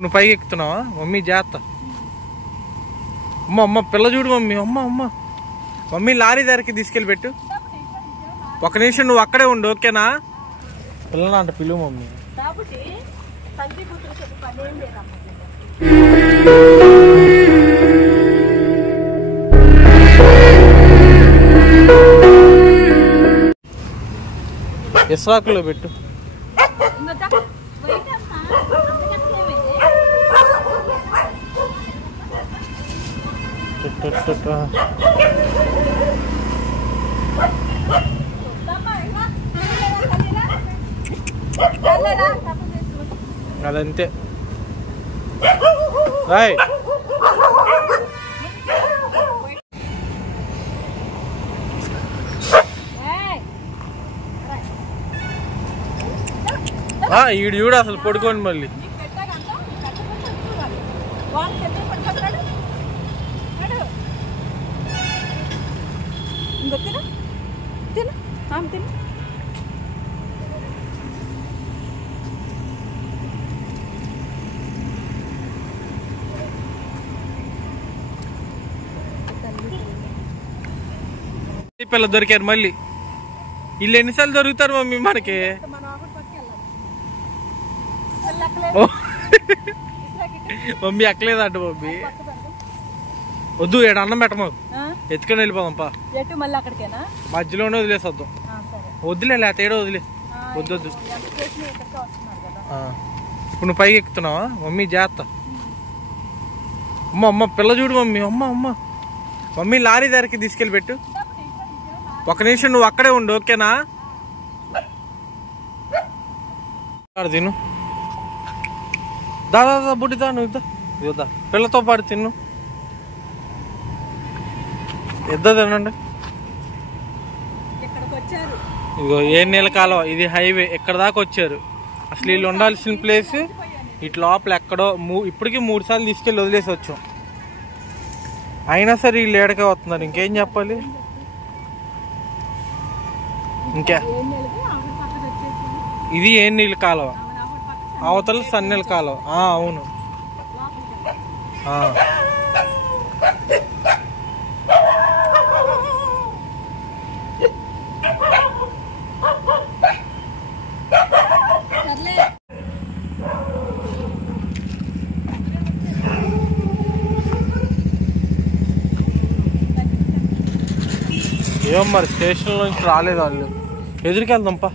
నువ్వు పైకి ఎక్కుతున్నావా? మమ్మీ జాగ్రత్త. అమ్మ అమ్మ పిల్ల చూడు మమ్మీ. అమ్మ అమ్మ మమ్మీ లారీ దగ్గరికి తీసుకెళ్ళి పెట్టు. ఒక నిమిషం నువ్వు అక్కడే ఉండు, ఓకేనా? పిల్లనా అంట పిలువు మమ్మీ. ఇస్రాకులో పెట్టు. అదంతే. ఈడు చూడు అసలు పడుకోండి మళ్ళీ. పిల్ల దొరికారు మళ్ళీ. వీళ్ళు ఎన్నిసార్లు దొరుకుతారు మమ్మీ మనకి? మమ్మీ ఎక్కలేదంట మమ్మీ. వద్దు ఏడు అన్నం పెట్టమా, ఎత్తుకొని వెళ్ళిపోదాంపా. మధ్యలోనే వదిలేసొద్దాం. వద్దులే లేత ఏడో వదిలే. వద్దొద్దు. ఇప్పుడు నువ్వు పైకి ఎక్కుతున్నావా? మమ్మీ జాగ్రత్త. అమ్మ అమ్మ పిల్ల చూడు మమ్మీ. అమ్మ అమ్మ మమ్మీ లారీ దగ్గరికి తీసుకెళ్ళి పెట్టు. ఒక నిమిషం నువ్వు అక్కడే ఉండు, ఓకేనా? తిను. దాదా బుడ్డిదా నువ్వు ఇద్దా. పిల్లతో పాటు తిన్ను. ఇద్దా తినండి. ఇగో ఏ నీళ్ళ కాలం ఇది, హైవే ఎక్కడ దాకా వచ్చారు. అసలు వీళ్ళు ఉండాల్సిన ప్లేస్ ఇటు లోపల ఎక్కడో. ఇప్పటికీ 3 సార్లు తీసుకెళ్ళి వదిలేసి వచ్చాం. అయినా సరే వీళ్ళు ఏడకే వస్తున్నారు. ఇంకేం చెప్పాలి? ఇంకా ఇది ఏం నీళ్ళ కాలువ, అవతల సన్నీళ్ళ కాలువ. అవును. ఏం మరి స్టేషన్ నుంచి రాలేదు వాళ్ళు. ఎదురుకెళ్దాంపా.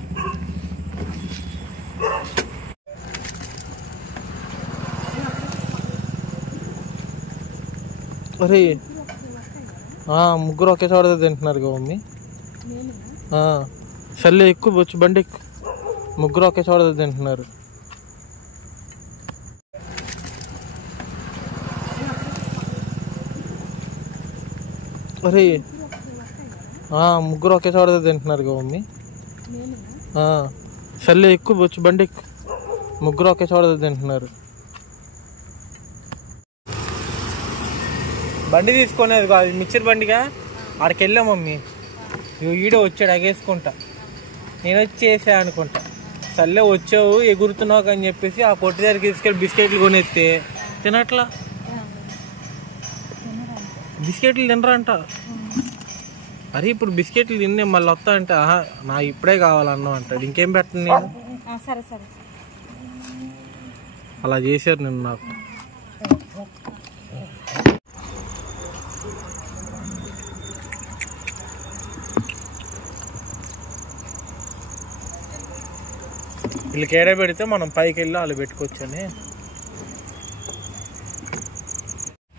అరే ముగ్గురు ఒకే చోట తింటున్నారు కదా మమ్మీ. సర్లే ఎక్కువ వచ్చి బండి ఎక్కువ. ముగ్గురు ఒకే చోట తింటున్నారు. అరే ముగ్గురు ఒకే చోట తింటున్నారు కదా మమ్మీ. సర్లే ఎక్కువ వచ్చి బండి ఎక్కువ. ముగ్గురు ఒకే చోట తింటున్నారు. బండి తీసుకునేది కాదు, మిక్చర్ బండిగా. ఆడికి వెళ్ళాం మమ్మీ. ఈడో వచ్చాడు అగేసుకుంటా. నేను వచ్చేసా అనుకుంటా. సర్లే వచ్చావు ఎగురుతున్నావు అని చెప్పేసి ఆ పొట్టి దగ్గరికి తీసుకెళ్ళి బిస్కెట్లు కొనేస్తే తినట్లా. బిస్కెట్లు తినరంట. అరే ఇప్పుడు బిస్కెట్లు తిన్నే మళ్ళీ వస్తా అంటే నా ఇప్పుడే కావాలన్నావు అంటాడు. ఇంకేం పెట్టను నేను. అలా చేశారు నిన్ను నాకు. వీళ్ళకి ఏడే పెడితే మనం పైకి వెళ్ళి వాళ్ళు పెట్టుకోవచ్చని.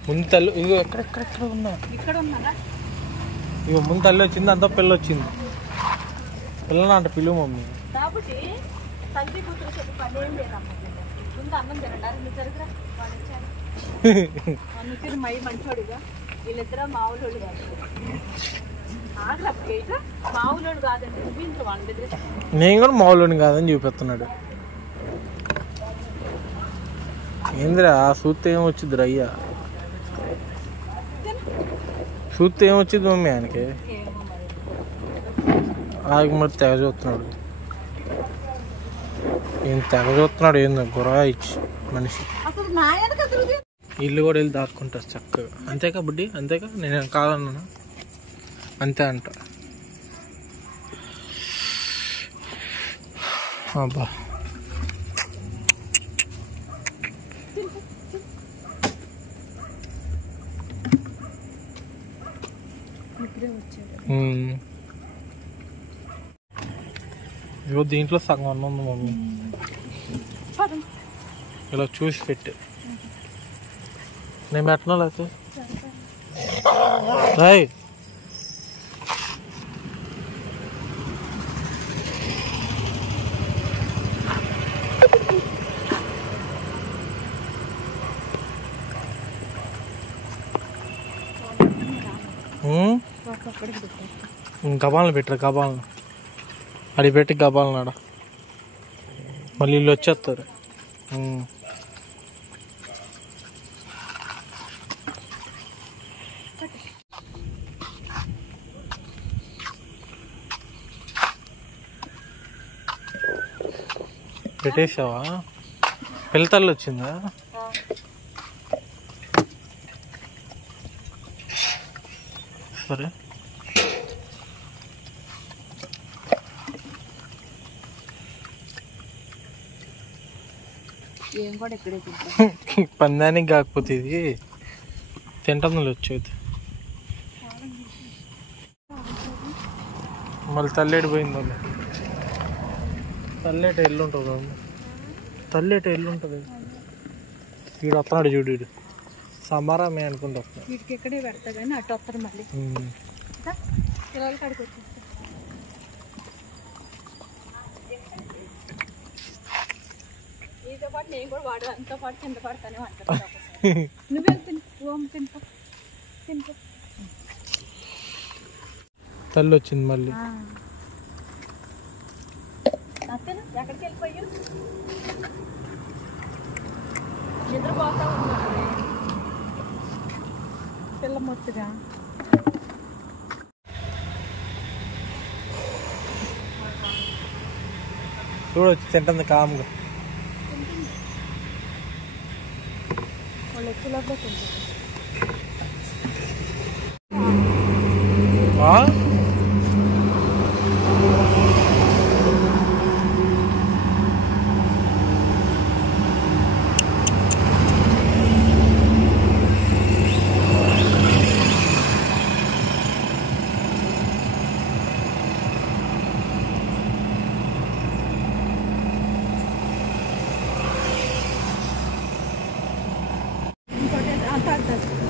ముందు తల్లి ఇగో ఎక్కడెక్కడెక్కడ ఉన్నా. ఇగో ముందు తల్లి వచ్చింది, అంతా పిల్ల వచ్చింది. పిల్లనా అంట పిలువు మమ్మీ. నేను కూడా మామూలు కాదని చూపిస్తున్నాడు. ఏందిరా సూత్తే ఏమొచ్చిందిరా అయ్యా? సూత్తే ఏమొచ్చింది మమ్మీ ఆయనకి? ఆగి మరి తెగ చూస్తున్నాడు. ఏం తెగ చూస్తున్నాడు ఏందో గురగా ఇచ్చి. మనిషి. ఇల్లు కూడా వెళ్ళి దాక్కుంటారు చక్కగా. అంతేకా బుడ్డి? అంతేకా? నేను కాదన్నా అంతే అంట. అబ్బా ఇగో దీంట్లో సగం అన్నం ఉంది మమ్మీ, ఇలా చూసి పెట్టు. నేను పెట్టను లేకపోతే రాయ్. గబాలను పెట్టరు, గబాలను అడి పెట్టి గబాలను ఆడ మళ్ళీ వీళ్ళు వచ్చేస్తారు. పెట్టేసావా? పిల్లతల్లి వచ్చిందా? సరే పందానికి కాకపోతే ఇది తింటుంది వచ్చేది. మళ్ళీ తల్లేటి పోయింది. తల్లేట ఎల్లుంటుంది, తల్లేట ఎల్లుంటుంది. వీడు వస్తున్నాడు చూడు, వీడు సమారామే అనుకుంటా వస్తాడు. వీడికి ఎక్కడే పెడతా కానీ అటు వస్తారు మళ్ళీ పిల్లల కాడికి వచ్చేస్తా. నీతో పాటు నేను కూడా వాడు అంతో పాటు కింద పడతానే అంటారు. నువ్వే తింటా తింటా. తల్లి వచ్చింది మళ్ళీ. ఎక్కడికి వెళ్ళిపోయా? నిద్రపోతా పిల్ల మొత్తుగా. చూడొచ్చు తింటుంది కామ్గా. వాళ్ళు ఎక్కువ తింటారు.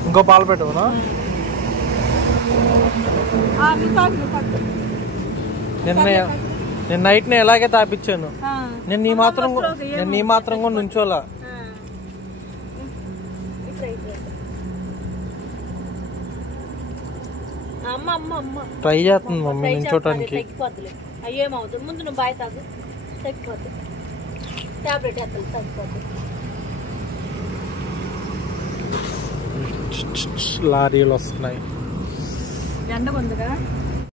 ఇంకో పాలు పెట్టవునా? నేను నైట్ నే ఎలాగే తాపించాను. నేను నీ మాత్రం కూడా నుంచోలా. ట్రై చేస్తుంది మమ్మీ నుంచోటానికి. అయ్యేమవుతుంది ముందు నువ్వు బాయ్ తాగు, తగ్గిపోతుంది. టాబ్లెట్ వేస్తాను తగ్గిపోతుంది. లారీలు వస్తున్నాయి. ఎండ ఉందిగా.